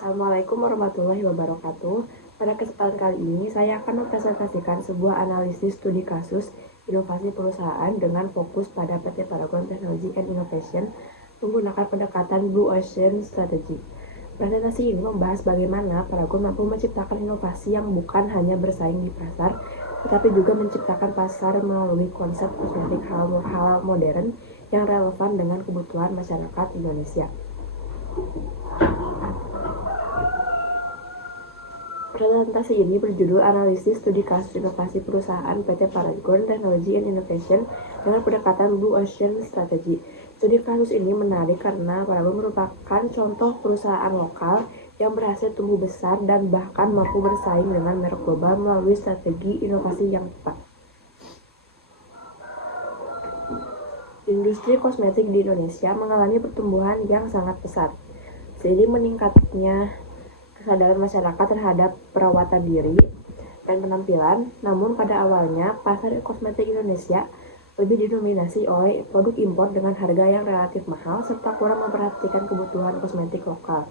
Assalamualaikum warahmatullahi wabarakatuh. Pada kesempatan kali ini, saya akan mempresentasikan sebuah analisis studi kasus inovasi perusahaan dengan fokus pada PT Paragon Technology and Innovation menggunakan pendekatan Blue Ocean Strategy. Presentasi ini membahas bagaimana Paragon mampu menciptakan inovasi yang bukan hanya bersaing di pasar, tetapi juga menciptakan pasar melalui konsep kosmetik halal modern yang relevan dengan kebutuhan masyarakat Indonesia. Presentasi ini berjudul Analisis Studi Kasus Inovasi Perusahaan PT Paragon Technology and Innovation dengan pendekatan Blue Ocean Strategy. Studi kasus ini menarik karena Paragon merupakan contoh perusahaan lokal yang berhasil tumbuh besar dan bahkan mampu bersaing dengan merek global melalui strategi inovasi yang tepat. Industri kosmetik di Indonesia mengalami pertumbuhan yang sangat pesat. Seiring meningkatnya kesadaran masyarakat terhadap perawatan diri dan penampilan, namun pada awalnya pasar kosmetik Indonesia lebih didominasi oleh produk impor dengan harga yang relatif mahal serta kurang memperhatikan kebutuhan kosmetik lokal,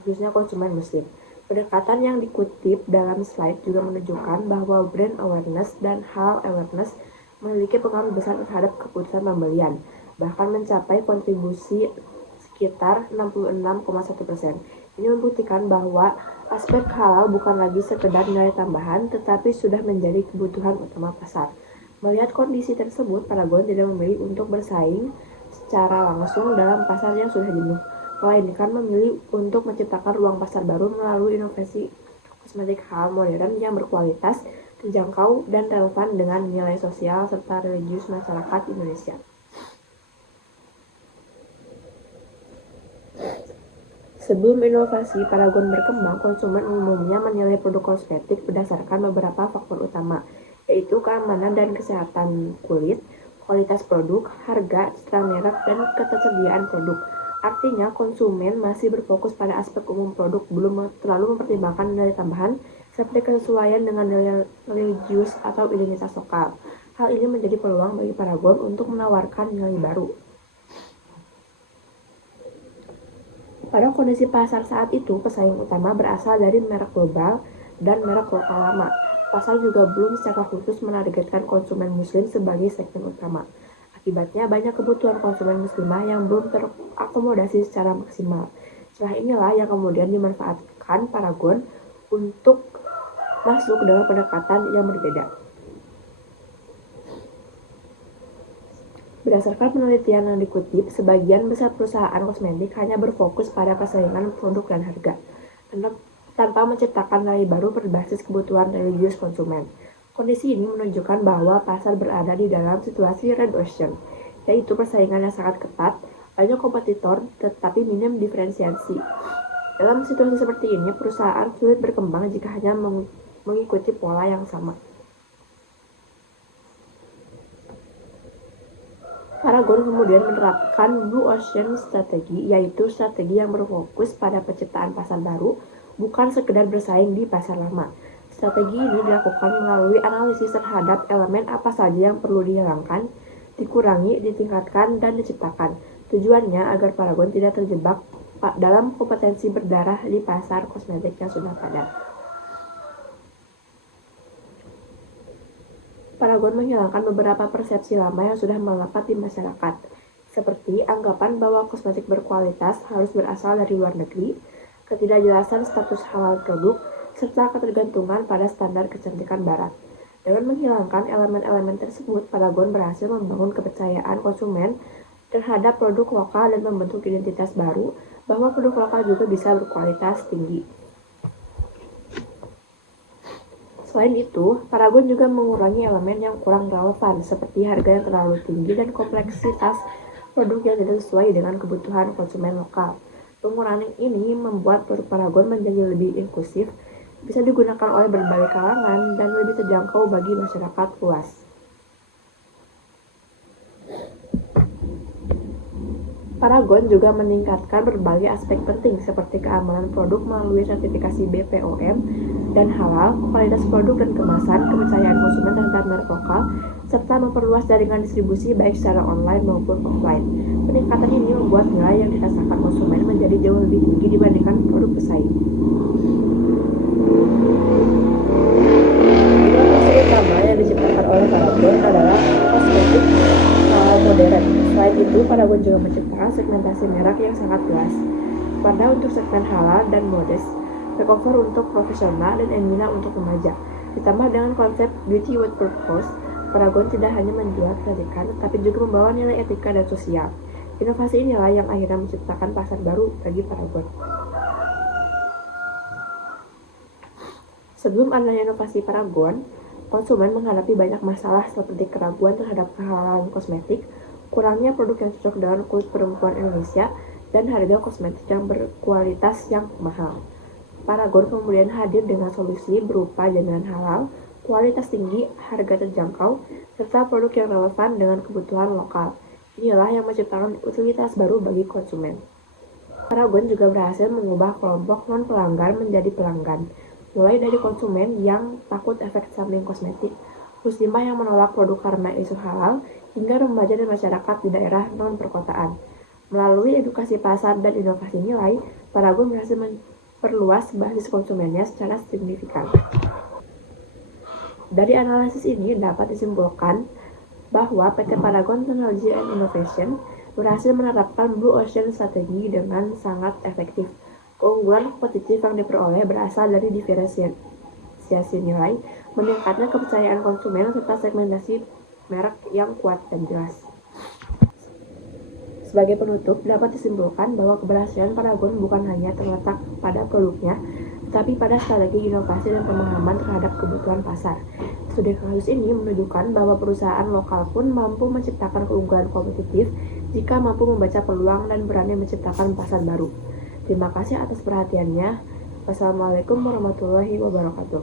khususnya konsumen muslim. Pendekatan yang dikutip dalam slide juga menunjukkan bahwa brand awareness dan halal awareness memiliki pengaruh besar terhadap keputusan pembelian, bahkan mencapai kontribusi sekitar 66,1%. Ini membuktikan bahwa aspek halal bukan lagi sekedar nilai tambahan, tetapi sudah menjadi kebutuhan utama pasar. Melihat kondisi tersebut, Paragon tidak memilih untuk bersaing secara langsung dalam pasar yang sudah jenuh, melainkan memilih untuk menciptakan ruang pasar baru melalui inovasi kosmetik halal modern yang berkualitas, terjangkau, dan relevan dengan nilai sosial serta religius masyarakat Indonesia. Sebelum inovasi Paragon berkembang, konsumen umumnya menilai produk kosmetik berdasarkan beberapa faktor utama, yaitu keamanan dan kesehatan kulit, kualitas produk, harga, citra merek, dan ketersediaan produk. Artinya, konsumen masih berfokus pada aspek umum produk, belum terlalu mempertimbangkan nilai tambahan seperti kesesuaian dengan nilai religius atau identitas lokal. Hal ini menjadi peluang bagi Paragon untuk menawarkan nilai baru. Pada kondisi pasar saat itu, pesaing utama berasal dari merek global dan merek lokal lama. Pasar juga belum secara khusus menargetkan konsumen muslim sebagai segmen utama. Akibatnya, banyak kebutuhan konsumen muslimah yang belum terakomodasi secara maksimal. Celah inilah yang kemudian dimanfaatkan Paragon untuk masuk dengan pendekatan yang berbeda. Berdasarkan penelitian yang dikutip, sebagian besar perusahaan kosmetik hanya berfokus pada persaingan produk dan harga, tanpa menciptakan nilai baru berbasis kebutuhan religius konsumen. Kondisi ini menunjukkan bahwa pasar berada di dalam situasi red ocean, yaitu persaingan yang sangat ketat, banyak kompetitor, tetapi minim diferensiasi. Dalam situasi seperti ini, perusahaan sulit berkembang jika hanya mengikuti pola yang sama. Paragon kemudian menerapkan Blue Ocean Strategy, yaitu strategi yang berfokus pada penciptaan pasar baru, bukan sekedar bersaing di pasar lama. Strategi ini dilakukan melalui analisis terhadap elemen apa saja yang perlu dihilangkan, dikurangi, ditingkatkan, dan diciptakan. Tujuannya agar Paragon tidak terjebak dalam kompetensi berdarah di pasar kosmetik yang sudah padat. Paragon menghilangkan beberapa persepsi lama yang sudah melekat di masyarakat, seperti anggapan bahwa kosmetik berkualitas harus berasal dari luar negeri, ketidakjelasan status halal produk, serta ketergantungan pada standar kecantikan barat. Dengan menghilangkan elemen-elemen tersebut, Paragon berhasil membangun kepercayaan konsumen terhadap produk lokal dan membentuk identitas baru bahwa produk lokal juga bisa berkualitas tinggi. Selain itu, Paragon juga mengurangi elemen yang kurang relevan seperti harga yang terlalu tinggi dan kompleksitas produk yang tidak sesuai dengan kebutuhan konsumen lokal. Pengurangan ini membuat produk Paragon menjadi lebih inklusif, bisa digunakan oleh berbagai kalangan, dan lebih terjangkau bagi masyarakat luas. Paragon juga meningkatkan berbagai aspek penting seperti keamanan produk melalui sertifikasi BPOM dan halal, kualitas produk dan kemasan, kepercayaan konsumen terhadap merek lokal, serta memperluas jaringan distribusi baik secara online maupun offline. Peningkatan ini membuat nilai yang dirasakan konsumen menjadi jauh lebih tinggi dibandingkan produk pesaing. Inovasi utama yang diciptakan oleh Paragon adalah kosmetik halal modern. Selain itu, Paragon juga menciptakan segmentasi merek yang sangat jelas. Pada untuk segmen halal dan modest, makeover untuk profesional dan Emina untuk remaja. Ditambah dengan konsep beauty with purpose, Paragon tidak hanya menjual kecantikan, tetapi juga membawa nilai etika dan sosial. Inovasi inilah yang akhirnya menciptakan pasar baru bagi Paragon. Sebelum adanya inovasi Paragon, konsumen menghadapi banyak masalah seperti keraguan terhadap kehalalan kosmetik, kurangnya produk yang cocok dengan kulit perempuan Indonesia, dan harga kosmetik yang berkualitas yang mahal. Paragon kemudian hadir dengan solusi berupa jaminan halal, kualitas tinggi, harga terjangkau, serta produk yang relevan dengan kebutuhan lokal. Inilah yang menciptakan utilitas baru bagi konsumen. Paragon juga berhasil mengubah kelompok non-pelanggan menjadi pelanggan, mulai dari konsumen yang takut efek samping kosmetik, muslimah yang menolak produk karena isu halal, hingga remaja dan masyarakat di daerah non-perkotaan. Melalui edukasi pasar dan inovasi nilai, Paragon berhasil memperluas basis konsumennya secara signifikan. Dari analisis ini dapat disimpulkan bahwa PT Paragon Technology and Innovation berhasil menerapkan Blue Ocean strategi dengan sangat efektif. Keunggulan kompetitif yang diperoleh berasal dari diferensiasi nilai, meningkatnya kepercayaan konsumen, serta segmentasi merek yang kuat dan jelas. Sebagai penutup, dapat disimpulkan bahwa keberhasilan Paragon bukan hanya terletak pada produknya, tetapi pada strategi inovasi dan pemahaman terhadap kebutuhan pasar. Studi kasus ini menunjukkan bahwa perusahaan lokal pun mampu menciptakan keunggulan kompetitif jika mampu membaca peluang dan berani menciptakan pasar baru. Terima kasih atas perhatiannya. Wassalamualaikum warahmatullahi wabarakatuh.